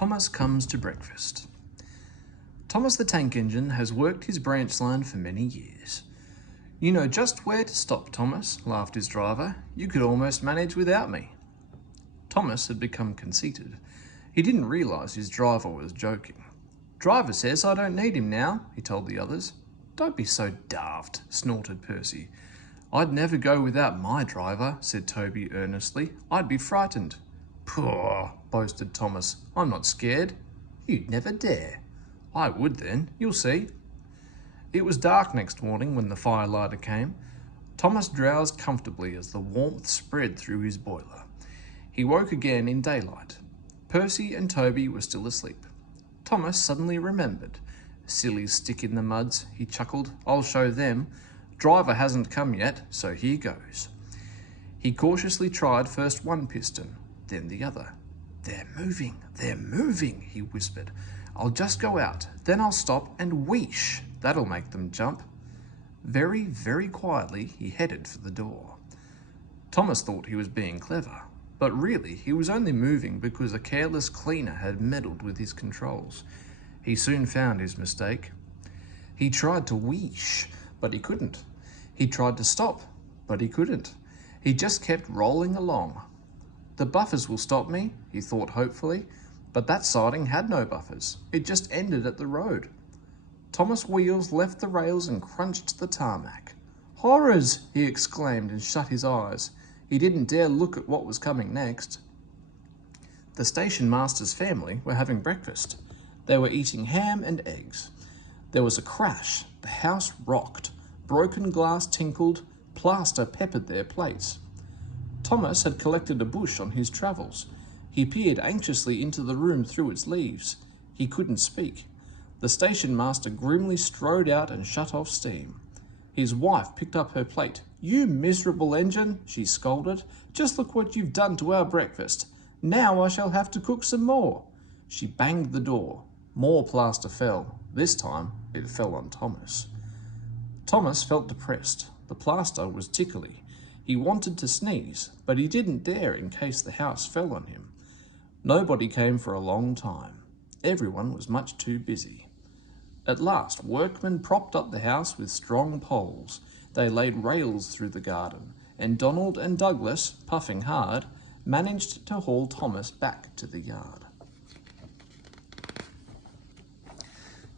Thomas comes to breakfast. Thomas the tank engine has worked his branch line for many years. "You know just where to stop, Thomas," laughed his driver. "You could almost manage without me." Thomas had become conceited. He didn't realise his driver was joking. "Driver says I don't need him now," he told the others. "Don't be so daft," snorted Percy. "I'd never go without my driver," said Toby earnestly. "I'd be frightened." "Pooh," boasted Thomas. "I'm not scared." "You'd never dare." "I would then. You'll see." It was dark next morning when the firelighter came. Thomas drowsed comfortably as the warmth spread through his boiler. He woke again in daylight. Percy and Toby were still asleep. Thomas suddenly remembered. "Silly stick in the muds," he chuckled. "I'll show them. Driver hasn't come yet, so here goes." He cautiously tried first one piston, then the other. They're moving," he whispered. "I'll just go out, then I'll stop and wheesh. That'll make them jump." Very, very quietly he headed for the door. Thomas thought he was being clever, but really he was only moving because a careless cleaner had meddled with his controls. He soon found his mistake. He tried to wheesh, but he couldn't. He tried to stop, but he couldn't. He just kept rolling along. "The buffers will stop me," he thought hopefully, but that siding had no buffers. It just ended at the road. Thomas' wheels left the rails and crunched the tarmac. "Horrors!" he exclaimed and shut his eyes. He didn't dare look at what was coming next. The station master's family were having breakfast. They were eating ham and eggs. There was a crash. The house rocked. Broken glass tinkled. Plaster peppered their plates. Thomas had collected a bush on his travels. He peered anxiously into the room through its leaves. He couldn't speak. The station master grimly strode out and shut off steam. His wife picked up her plate. "You miserable engine," she scolded. "Just look what you've done to our breakfast. Now I shall have to cook some more." She banged the door. More plaster fell. This time it fell on Thomas. Thomas felt depressed. The plaster was tickly. He wanted to sneeze, but he didn't dare in case the house fell on him. Nobody came for a long time. Everyone was much too busy. At last, workmen propped up the house with strong poles. They laid rails through the garden, and Donald and Douglas, puffing hard, managed to haul Thomas back to the yard.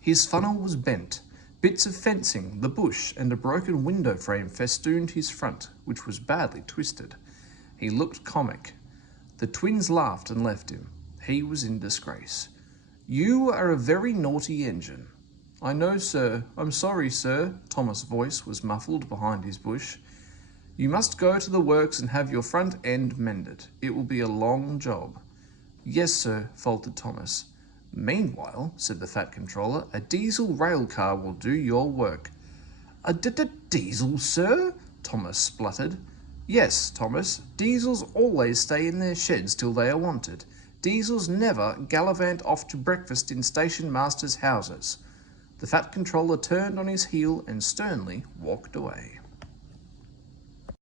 His funnel was bent. Bits of fencing, the bush, and a broken window frame festooned his front, which was badly twisted. He looked comic. The twins laughed and left him. He was in disgrace. "You are a very naughty engine." "I know, sir. I'm sorry, sir." Thomas' voice was muffled behind his bush. "You must go to the works and have your front end mended. It will be a long job." "Yes, sir," faltered Thomas. "Meanwhile," said the Fat Controller, "a diesel rail car will do your work." "A diesel, sir?" Thomas spluttered. "Yes, Thomas. Diesels always stay in their sheds till they are wanted. Diesels never gallivant off to breakfast in station masters' houses." The Fat Controller turned on his heel and sternly walked away.